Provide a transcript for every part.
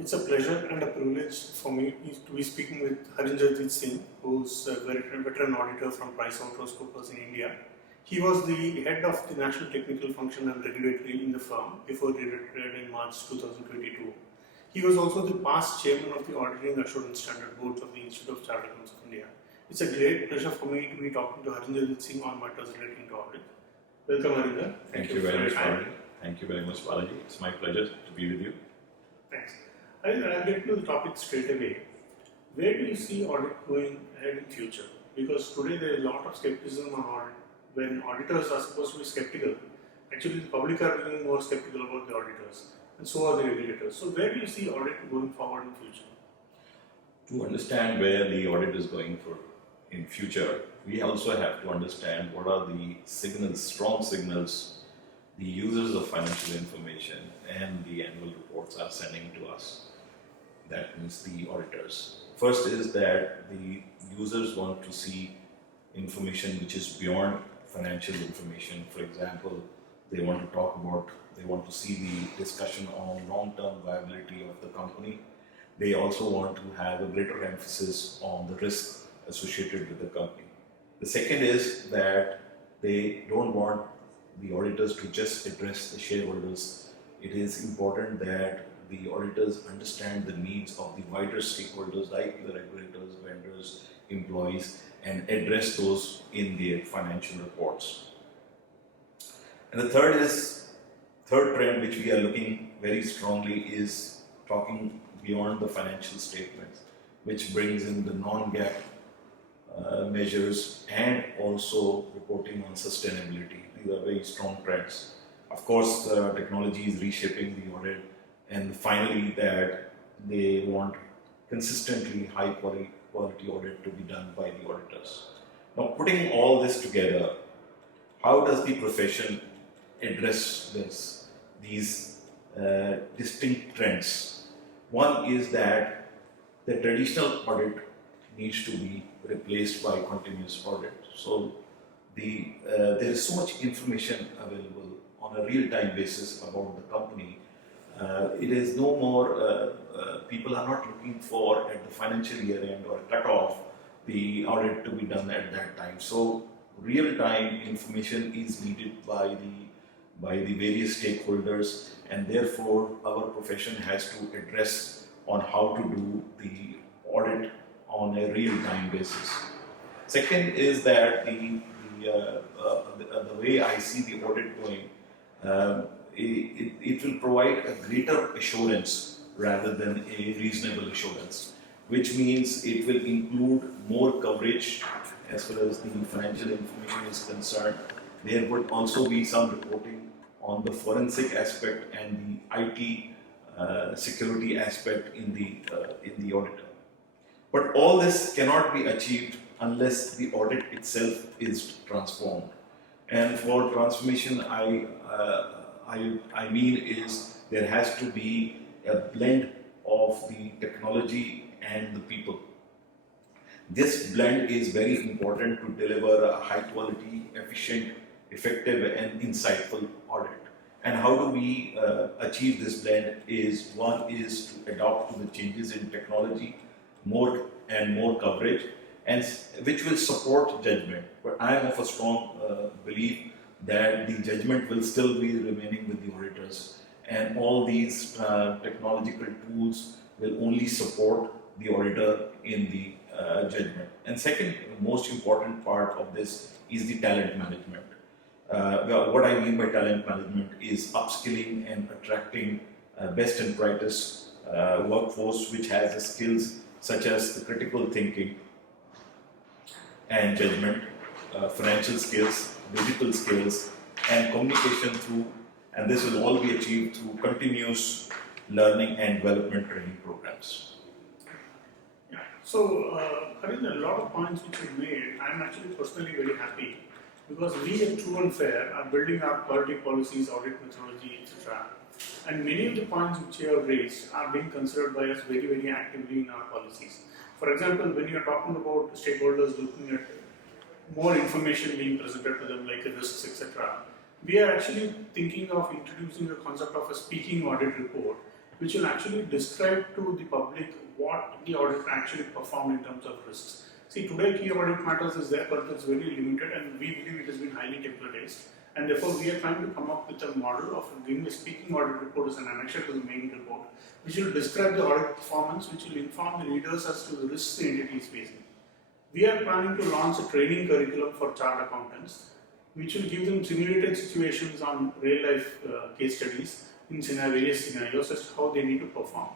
It's a pleasure and a privilege for me to be speaking with Harinderjit Singh, who's a veteran auditor from PwC in India. He was the head of the National Technical Function and Regulatory in the firm before he retired in March 2022. He was also the past chairman of the Auditing Assurance Standard Board of the Institute of Chartered Accountants of India. It's a great pleasure for me to be talking to Harinderjit Singh on matters relating to audit. Welcome, Harinder. Thank you very much, Balaji. Thank you very much, Balaji. It's my pleasure to be with you. Thanks. I'll get to the topic straight away. Where do you see audit going ahead in future? Because today there is a lot of skepticism on audit. When auditors are supposed to be skeptical, actually the public are becoming more skeptical about the auditors, and so are the regulators. So where do you see audit going forward in future? To understand where the audit is going for in future, we also have to understand what are the signals, strong signals, the users of financial information and the annual reports are sending to us. That means the auditors. First is that the users want to see information which is beyond financial information. For example, they want to see the discussion on long-term viability of the company. They also want to have a greater emphasis on the risk associated with the company. The second is that they don't want the auditors to just address the shareholders. It is important that the auditors understand the needs of the wider stakeholders like the regulators, vendors, employees, and address those in their financial reports. And the third trend which we are looking very strongly is talking beyond the financial statements, which brings in the non-GAAP measures and also reporting on sustainability. These are very strong trends. Of course, technology is reshaping the audit, and finally that they want consistently high quality audit to be done by the auditors. Now, putting all this together, how does the profession address these distinct trends? One is that the traditional audit needs to be replaced by continuous audit. So there is so much information available on a real-time basis about the company. It is no more, people are not looking for at the financial year end or cut off the audit to be done at that time. So real-time information is needed by the various stakeholders, and therefore our profession has to address on how to do the audit on a real-time basis. Second is that the way I see the audit going, it will provide a greater assurance rather than a reasonable assurance, which means it will include more coverage as far as the financial information is concerned. There would also be some reporting on the forensic aspect and the IT security aspect in the auditor. But all this cannot be achieved unless the audit itself is transformed. And for transformation, I mean is there has to be a blend of the technology and the people. This blend is very important to deliver a high quality, efficient, effective and insightful audit. And how do we achieve this blend is, one is to adopt to the changes in technology, more and more coverage, and which will support judgment. But I am of a strong belief that the judgment will still be remaining with the auditors, and all these technological tools will only support the auditor in the judgment. And second, the most important part of this is the talent management. What I mean by talent management is upskilling and attracting best and brightest workforce which has the skills such as the critical thinking and judgment, financial skills, digital skills, and communication and this will all be achieved through continuous learning and development training programs. Yeah. So, having a lot of points which you made, I'm actually personally very happy because we at True and Fair are building our quality policies, audit methodology, etc. And many of the points which you have raised are being considered by us very, very actively in our policies. For example, when you are talking about stakeholders looking at more information being presented to them, like risks, etc., we are actually thinking of introducing the concept of a speaking audit report, which will actually describe to the public what the auditor actually performed in terms of risks. See, today key audit matters is there, but it's very limited, and we believe it has been highly templarized. And therefore, we are trying to come up with a model of giving a speaking audit report as an annexure to the main report, which will describe the audit performance, which will inform the readers as to the risks the entity is facing. We are planning to launch a training curriculum for chartered accountants, which will give them simulated situations on real life case studies in various scenarios as to how they need to perform.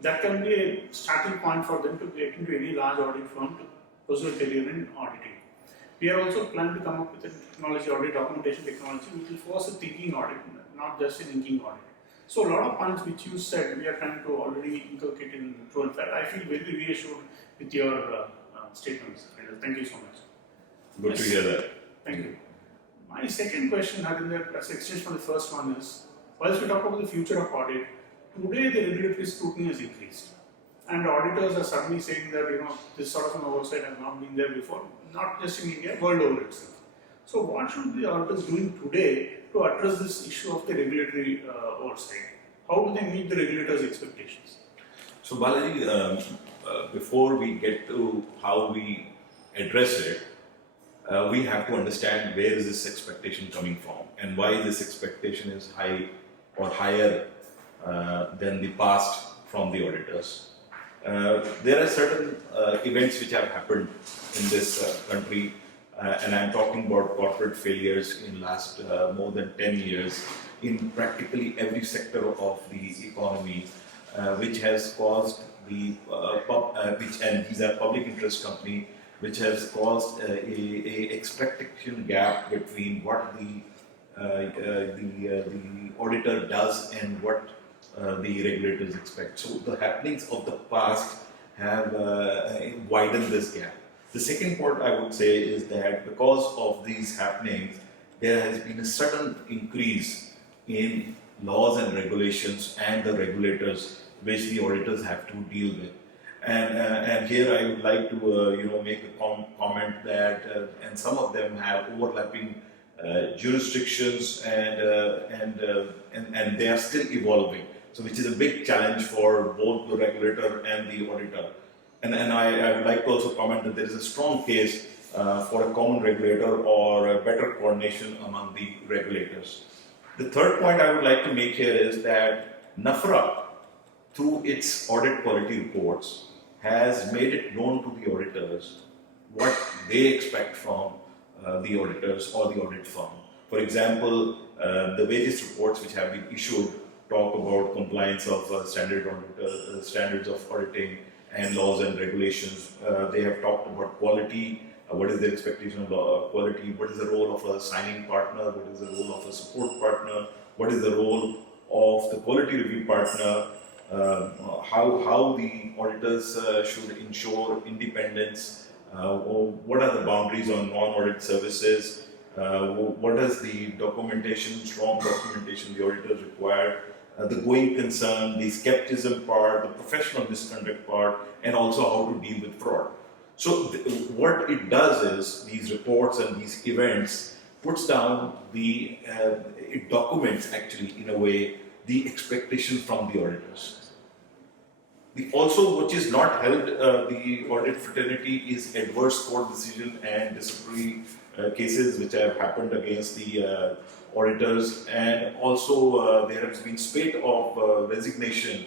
That can be a starting point for them to get into any large audit firm to pursue a career in auditing. We are also planning to come up with a technology audit, documentation technology, which will force a thinking audit, not just an inking audit. So a lot of points which you said, we are trying to already inculcate in control. That I feel very reassured with your statements. Thank you so much. Good to hear that. Thank you. My second question, Harinder, as extension from the first one is, whilst we talk about the future of audit, today the regulatory scrutiny has increased. And auditors are suddenly saying that this sort of an oversight has not been there before, not just in India, world over itself. So what should the auditors doing today to address this issue of the regulatory oversight? How do they meet the regulators' expectations? So Balaji, before we get to how we address it, we have to understand where is this expectation coming from and why this expectation is high or higher than the past from the auditors. There are certain events which have happened in this country, and I'm talking about corporate failures in last more than 10 years in practically every sector of the economy, which has caused and these are public interest company, which has caused a expectation gap between what the auditor does and what the regulators expect. So the happenings of the past have widened this gap. The second part I would say is that because of these happenings, there has been a sudden increase in laws and regulations and the regulators which the auditors have to deal with. And here I would like to make a comment that and some of them have overlapping jurisdictions and they are still evolving. So which is a big challenge for both the regulator and the auditor. And I would like to also comment that there is a strong case for a common regulator or a better coordination among the regulators. The third point I would like to make here is that NAFRA, through its audit quality reports, has made it known to the auditors what they expect from the auditors or the audit firm. For example, the various reports which have been issued talk about compliance of standards of auditing and laws and regulations. They have talked about quality, what is the expectation of quality, what is the role of a signing partner, what is the role of a support partner, what is the role of the quality review partner, how the auditors should ensure independence, what are the boundaries on non-audit services, what is the documentation, strong documentation the auditors require, the going concern, the skepticism part, the professional misconduct part, and also how to deal with fraud. So what it does is, these reports and these events puts down it documents actually in a way the expectation from the auditors. Also, which is not held, the audit fraternity is adverse court decision and disciplinary cases which have happened against the auditors, and also there has been spate of resignation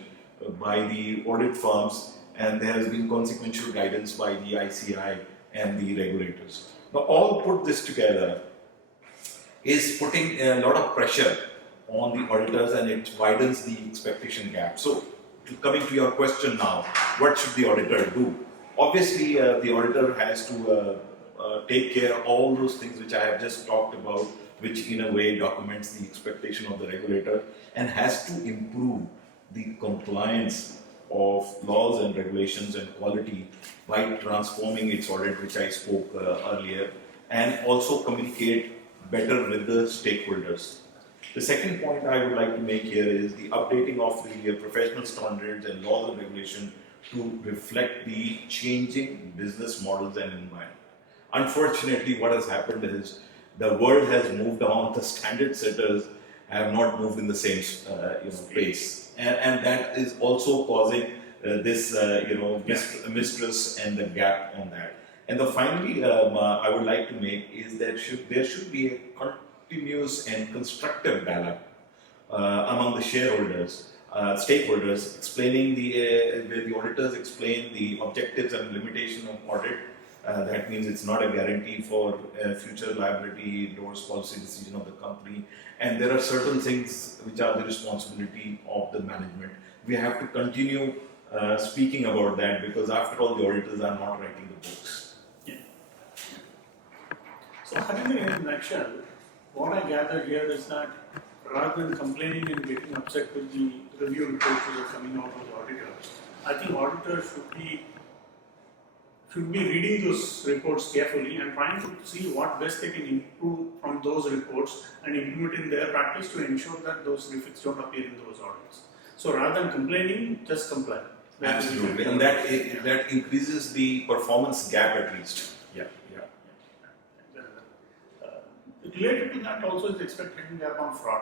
by the audit firms, and there has been consequential guidance by the ICAI and the regulators. Now, all put this together is putting a lot of pressure on the auditors, and it widens the expectation gap. So, coming to your question now, what should the auditor do? Obviously, the auditor has to take care of all those things which I have just talked about, which in a way documents the expectation of the regulator, and has to improve the compliance of laws and regulations and quality by transforming its audit, which I spoke earlier, and also communicate better with the stakeholders. The second point I would like to make here is the updating of the professional standards and laws and regulation to reflect the changing business models and environment. Unfortunately, what has happened is the world has moved on, the standard setters have not moved in the same pace, and that is also causing this mistrust and the gap on that. And the finally I would like to make is that there should be a continuous and constructive dialogue among the shareholders, stakeholders, explaining where the auditors explain the objectives and limitation of audit. That means it's not a guarantee for future liability, endorsed policy decision of the company, and there are certain things which are the responsibility of the management. We have to continue speaking about that, because after all, the auditors are not writing the books. Yeah. So, Harinder, in a nutshell, what I gather here is that rather than complaining and getting upset with the review reports that are coming out of the auditors, I think auditors should be reading those reports carefully and trying to see what best they can improve from those reports and implement in their practice to ensure that those defects don't appear in those audits. So rather than complaining, just comply. Absolutely, and that increases the performance gap at least. Yeah. Related to that also is the expected gap on fraud.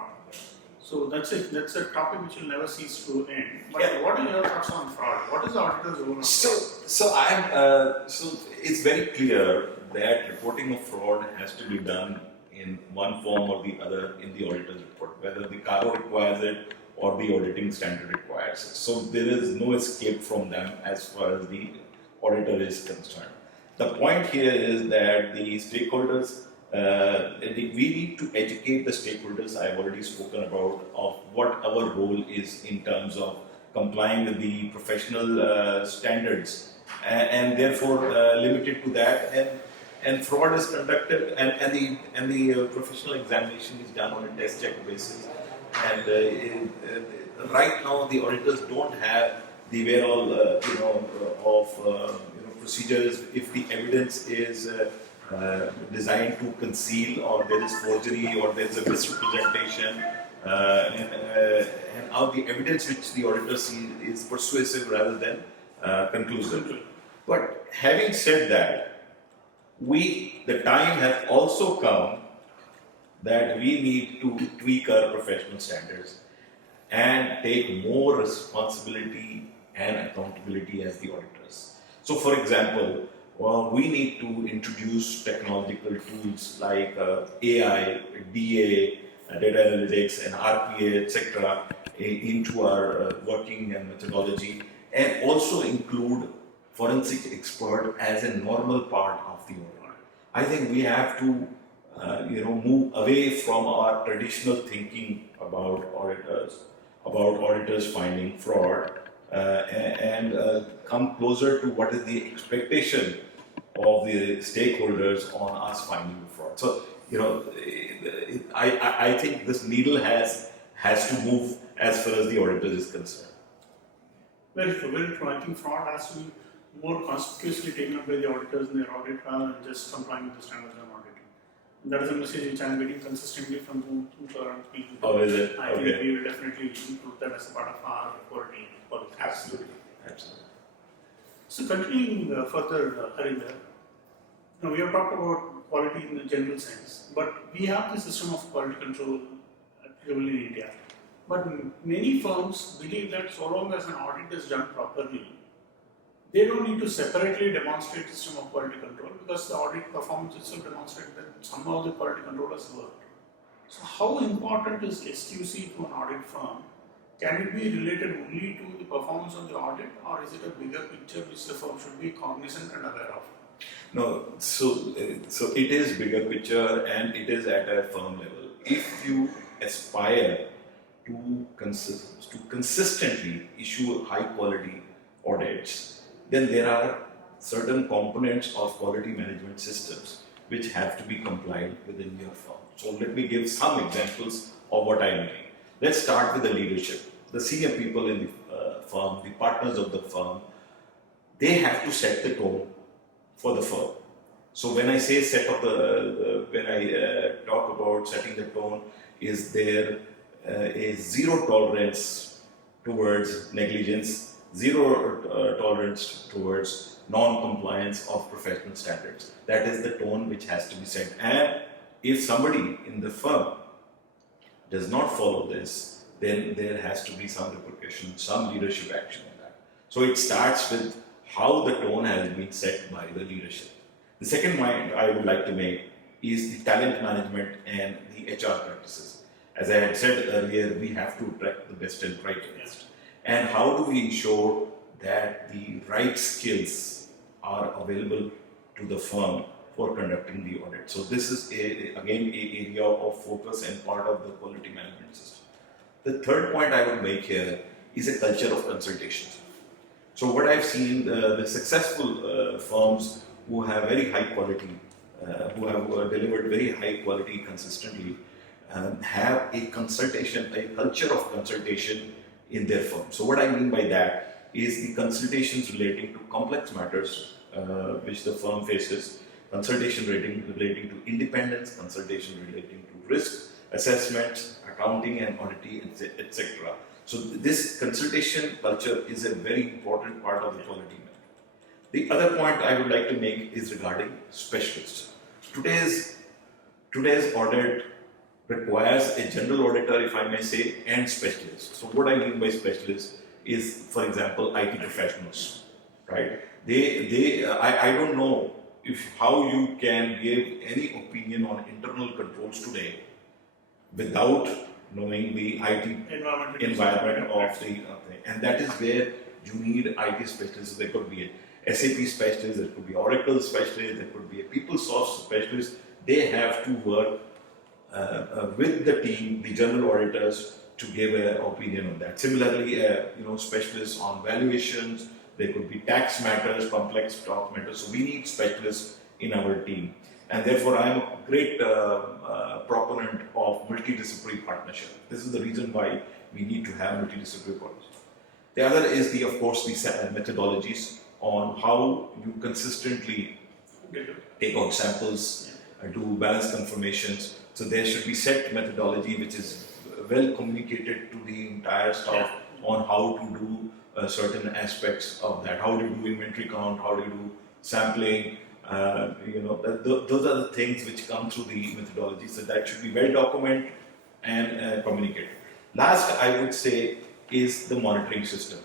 So that's a topic which will never cease to end. But what are your thoughts on fraud? What is the auditor's role on fraud? So it's very clear that reporting of fraud has to be done in one form or the other in the auditor's report, whether the CARO requires it or the auditing standard requires it. So there is no escape from them as far as the auditor is concerned. The point here is that the stakeholders, we need to educate the stakeholders. I've already spoken about of what our role is in terms of complying with the professional standards, and therefore limited to that. And fraud is conducted, and the professional examination is done on a test check basis. And right now, the auditors don't have the wherewithal, of procedures if the evidence is designed to conceal, or there is forgery, or there is a misrepresentation, and how the evidence which the auditor sees is persuasive rather than conclusive. But having said that, the time has also come that we need to tweak our professional standards and take more responsibility and accountability as the auditors. So, for example, we need to introduce technological tools like AI, DA, data analytics, and RPA, etc., into our working and methodology, and also include forensic expert as a normal part of the audit. I think we have to, move away from our traditional thinking about auditors finding fraud, and come closer to what is the expectation of the stakeholders on us finding the fraud. So, I think this needle has to move as far as the auditor is concerned. Very true. I think fraud has to be more conspicuously taken up by the auditors in their audit rather than just complying with the standards of auditing. And that is a message which I am getting consistently from who are speaking. Oh, is it? I think we will definitely include that as a part of our reporting policy. Absolutely. So continuing further, Harinder, we have talked about quality in the general sense, but we have the system of quality control in India. But many firms believe that so long as an audit is done properly, they don't need to separately demonstrate system of quality control, because the audit performance itself demonstrates that somehow the quality control has worked. So how important is SQC to an audit firm? Can it be related only to the performance of the audit, or is it a bigger picture which the firm should be cognizant and aware of? No, so it is bigger picture, and it is at a firm level. If you aspire to consistently issue high quality audits, then there are certain components of quality management systems which have to be complied within your firm. So let me give some examples of what I mean. Let's start with the leadership. The senior people in the firm, the partners of the firm, they have to set the tone for the firm. So when I say when I talk about setting the tone, is there a zero tolerance towards negligence, zero tolerance towards non-compliance of professional standards. That is the tone which has to be set. And if somebody in the firm does not follow this, then there has to be some repercussion, some leadership action on that. So it starts with how the tone has been set by the leadership. The second point I would like to make is the talent management and the HR practices. As I had said earlier, we have to attract the best and brightest. And how do we ensure that the right skills are available to the firm for conducting the audit? So this is again an area of focus and part of the quality management system. The third point I would make here is a culture of consultation. So what I've seen, the successful firms who have very high quality, who have delivered very high quality consistently, have a consultation, a culture of consultation in their firm. So what I mean by that is the consultations relating to complex matters which the firm faces, consultation relating to independence, consultation relating to risk assessment, accounting and auditing, etc. So this consultation culture is a very important part of the quality management. The other point I would like to make is regarding specialists. Today's audit requires a general auditor, if I may say, and specialists. So what I mean by specialists is, for example, IT professionals, right? I don't know how you can give any opinion on internal controls today without knowing the IT environment of the and that is where you need IT specialists. There could be a SAP specialist, there could be Oracle specialist, there could be a PeopleSoft specialist. They have to work with the team, the general auditors, to give an opinion on that. Similarly, specialists on valuations, there could be tax matters, complex tax matters. So we need specialists in our team. And therefore, I am a great proponent of multidisciplinary partnership. This is the reason why we need to have multidisciplinary partnership. The other is, of course, the methodologies on how you consistently take out samples, do balance confirmations. So there should be set methodology which is well communicated to the entire staff on how to do certain aspects of that. How do you do inventory count? How do you do sampling? Those are the things which come through the methodology, so that should be well documented and communicated. Last, I would say, is the monitoring system.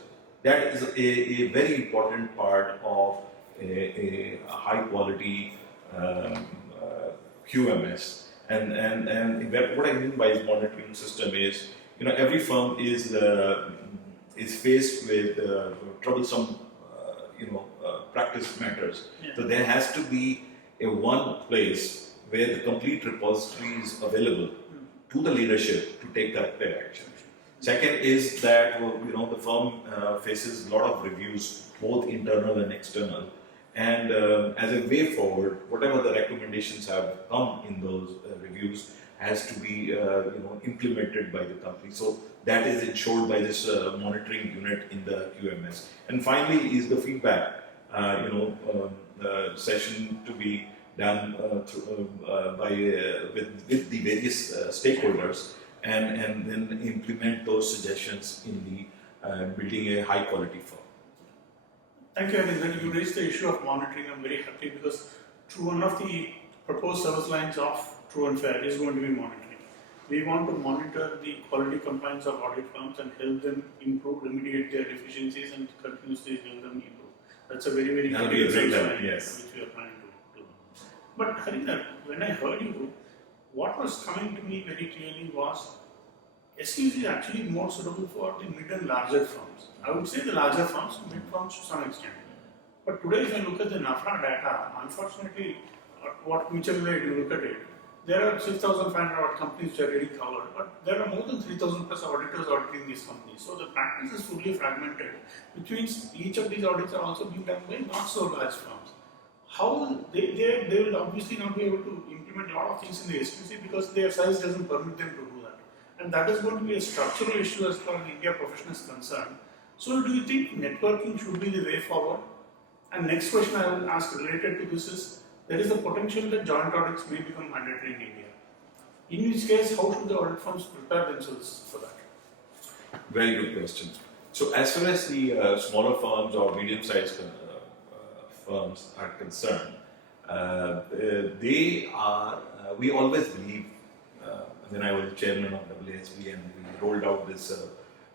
That is a very important part of a high quality QMS. And what I mean by monitoring system is, every firm is faced with troublesome practice matters. So there has to be a one place where the complete repository is available to the leadership to take corrective action. Second is that the firm faces a lot of reviews, both internal and external. And as a way forward, whatever the recommendations have come in those reviews has to be implemented by the company. So that is ensured by this monitoring unit in the QMS. And finally is the feedback, session to be done with the various stakeholders, and then implement those suggestions in the building a high quality firm. Thank you, Harinder. You raised the issue of monitoring. I'm very happy because one of the proposed service lines of True and Fair is going to be monitoring. We want to monitor the quality compliance of audit firms and help them improve, remediate their deficiencies, and continuously help them improve. That's a very, very critical service line which we are planning to do. But Harinder, when I heard you, what was coming to me very clearly was SQs is actually more suitable for the mid and larger firms. I would say the larger firms, mid firms to some extent. But today, if I look at the NAFRA data, unfortunately, whichever way you look at it, there are 6,500 odd companies which are already covered, but there are more than 3,000 plus auditors auditing these companies. So the practice is fully fragmented, which means each of these audits are also being done by not so large firms. How they will obviously not be able to implement a lot of things in the SQC because their size doesn't permit them to do that. And that is going to be a structural issue as far as India profession is concerned. So do you think networking should be the way forward? And next question I will ask related to this is, there is a potential that joint audits may become mandatory in India. In which case, how should the audit firms prepare themselves for that? Very good question. So as far as the smaller firms or medium-sized firms are concerned, we always believe when I was chairman of AASB and we rolled out this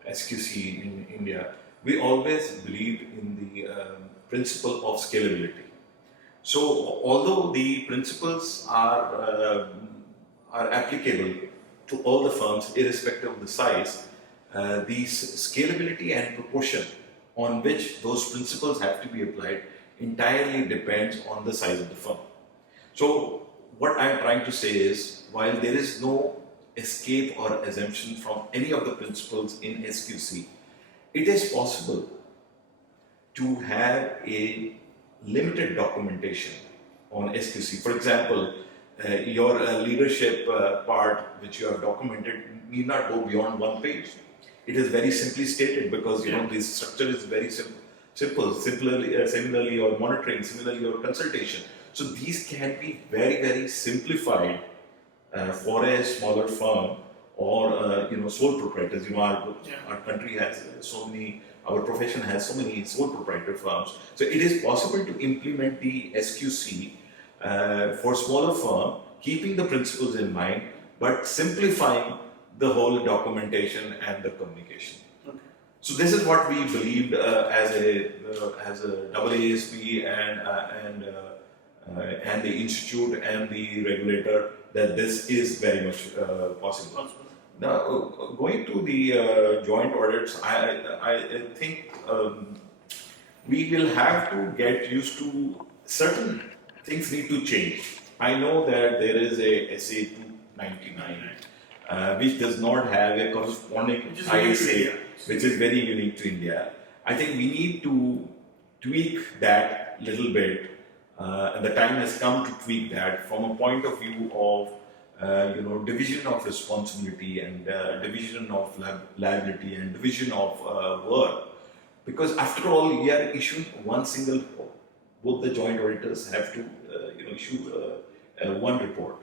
SQC in India, we always believed in the principle of scalability. So, although the principles are applicable to all the firms, irrespective of the size, the scalability and proportion on which those principles have to be applied entirely depends on the size of the firm. So, what I am trying to say is, while there is no escape or assumption from any of the principles in SQC, it is possible to have a limited documentation on SQC. For example, your leadership part which you have documented need not go beyond one page. It is very simply stated because you know the structure is very simple. Similarly, your monitoring, similarly your consultation. So these can be very simplified for a smaller firm or sole proprietors. Our country has so many. Our profession has so many sole proprietor firms. So it is possible to implement the SQC for smaller firm, keeping the principles in mind, but simplifying the whole documentation and the communication. Okay. So this is what we believed as a AASB and the institute and the regulator, that this is very much possible. Now, going to the joint audits, I think we will have to get used to certain things need to change. I know that there is a SA 299 which does not have a corresponding ISA, which is very unique to India. I think we need to tweak that little bit, and the time has come to tweak that from a point of view of division of responsibility and division of liability and division of work. Because after all, we are issuing one single report. Both the joint auditors have to issue one report.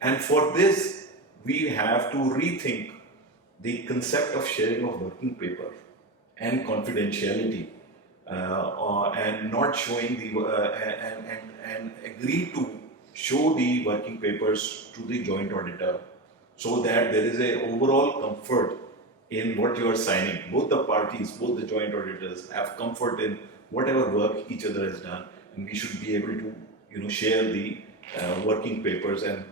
And for this, we have to rethink the concept of sharing of working paper and confidentiality and not showing the and agree to show the working papers to the joint auditor so that there is a overall comfort in what you are signing. Both the parties, both the joint auditors have comfort in whatever work each other has done, and we should be able to share the working papers and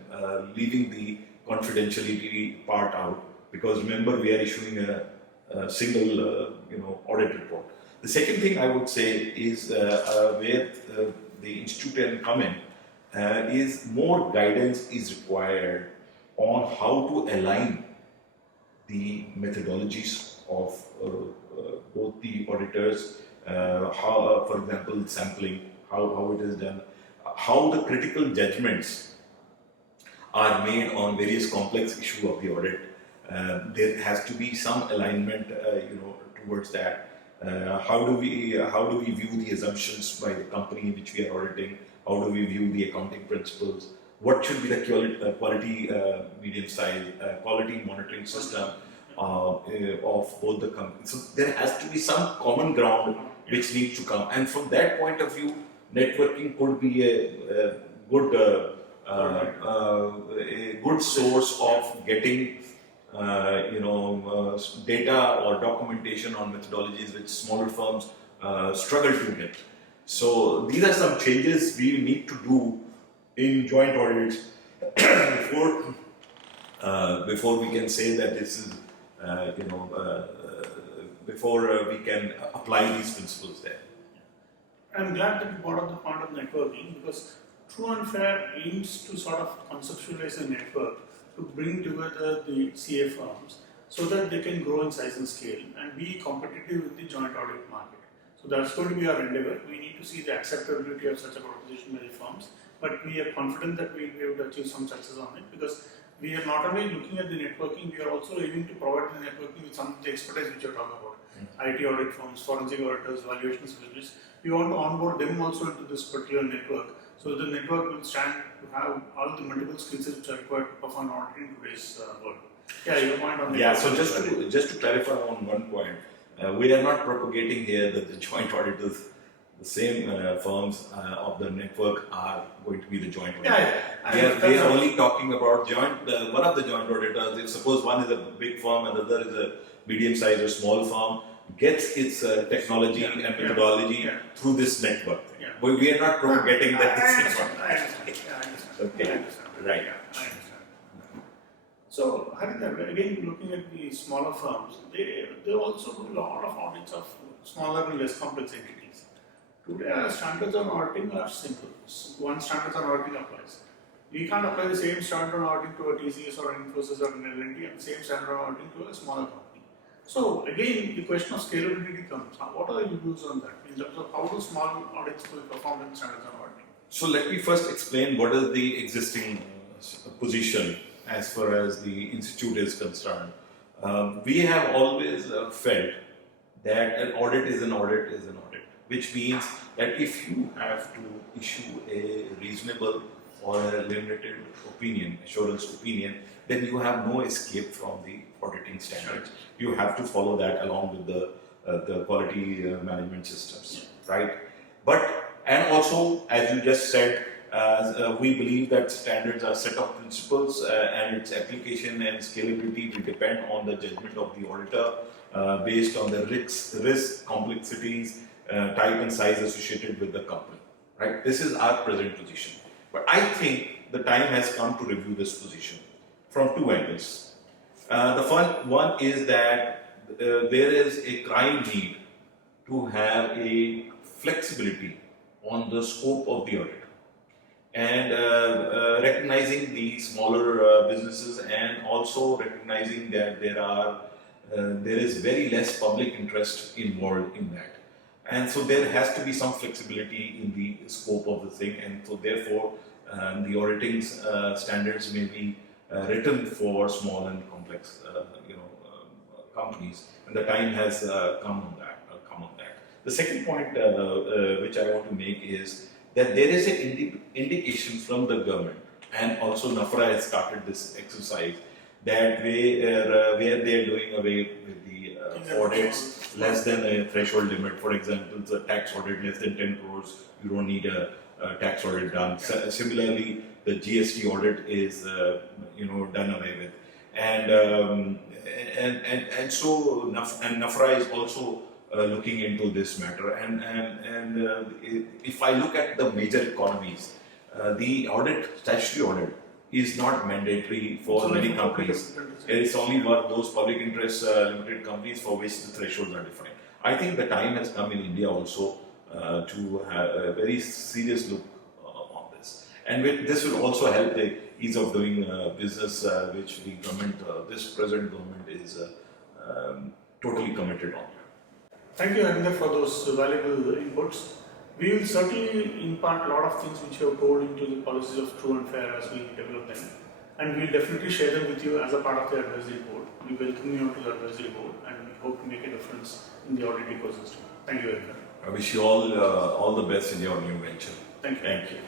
leaving the confidentiality part out, because remember we are issuing a single audit report. The second thing I would say is where the institute can come in is more guidance is required on how to align the methodologies of both the auditors, how, for example, sampling, how it is done, how the critical judgments are made on various complex issue of the audit. There has to be some alignment, towards that. How do we view the assumptions by the company which we are auditing? How do we view the accounting principles? What should be the quality medium size quality monitoring system of both the companies? So there has to be some common ground which needs to come, and from that point of view, networking could be a good source of getting data or documentation on methodologies which smaller firms struggle to get. So these are some changes we need to do in joint audits before we can say that this is before we can apply these principles there. I'm glad that you brought up the point of networking, because True and Fair aims to sort of conceptualize a network to bring together the CA firms so that they can grow in size and scale and be competitive with the joint audit market. So that's going to be our endeavor. We need to see the acceptability of such a proposition by the firms, but we are confident that we will be able to achieve some success on it, because we are not only looking at the networking, we are also aiming to provide the networking with some of the expertise which you are talking about. IT audit firms, forensic auditors, valuation specialists. We want to onboard them also into this particular network, so the network will stand to have all the multiple skills which are required to perform audit in today's world. Yeah, your point on yeah. So just to clarify on one point, we are not propagating here that the joint auditors the same firms of the network are going to be the joint auditor. Yeah. They are only talking about one of the joint auditors. If suppose one is a big firm and the other is a medium-sized or small firm, gets its technology and methodology through this network. Yeah. But we are not getting that. I understand. Okay. I understand. Right. Yeah, I understand. So, Harinder, again, looking at the smaller firms, they also do a lot of audits of smaller and less complex entities. Today, our standards on auditing are simple. One standards on auditing applies. We can't apply the same standard on auditing to a TCS or an Infosys or an L&T and the same standard on auditing to a smaller company. So, again, the question of scalability comes. What are your views on that in terms of how do small audits will perform in standards on auditing? So let me first explain what is the existing position as far as the institute is concerned. We have always felt that an audit is an audit is an audit, which means that if you have to issue a reasonable or a limited opinion, assurance opinion, then you have no escape from the auditing standards. You have to follow that along with the quality management systems, right? And also, as you just said, we believe that standards are set of principles and its application and scalability will depend on the judgment of the auditor based on the risk complexities, type and size associated with the company. Right? This is our present position. But I think the time has come to review this position from two angles. The first one is that there is a crying need to have a flexibility on the scope of the audit and recognizing the smaller businesses and also recognizing that there is very less public interest involved in that, and so there has to be some flexibility in the scope of the thing, and so therefore the auditing standards may be written for small and complex companies, and the time has come on that. The second point which I want to make is that there is an indication from the government, and also NAFRA has started this exercise, that where they are doing away with the audits less than a threshold limit. For example, the tax audit less than 10 crores, you don't need a tax audit done. Similarly, the GST audit is done away with, and so NAFRA is also looking into this matter, and if I look at the major economies, the statutory audit is not mandatory for many companies. It is only for those public interest limited companies for which the thresholds are defined. I think the time has come in India also to have a very serious look on this, and this will also help the ease of doing business, which the government, this present government, is totally committed on. Thank you, Harinder, for those valuable inputs. We will certainly impart a lot of things which you have told into the policies of true and fair as we develop them, and we'll definitely share them with you as a part of the advisory board. We welcome you to the advisory board, and we hope to make a difference in the audit ecosystem. Thank you, Harinder. I wish you all the best in your new venture. Thank you. Thank you.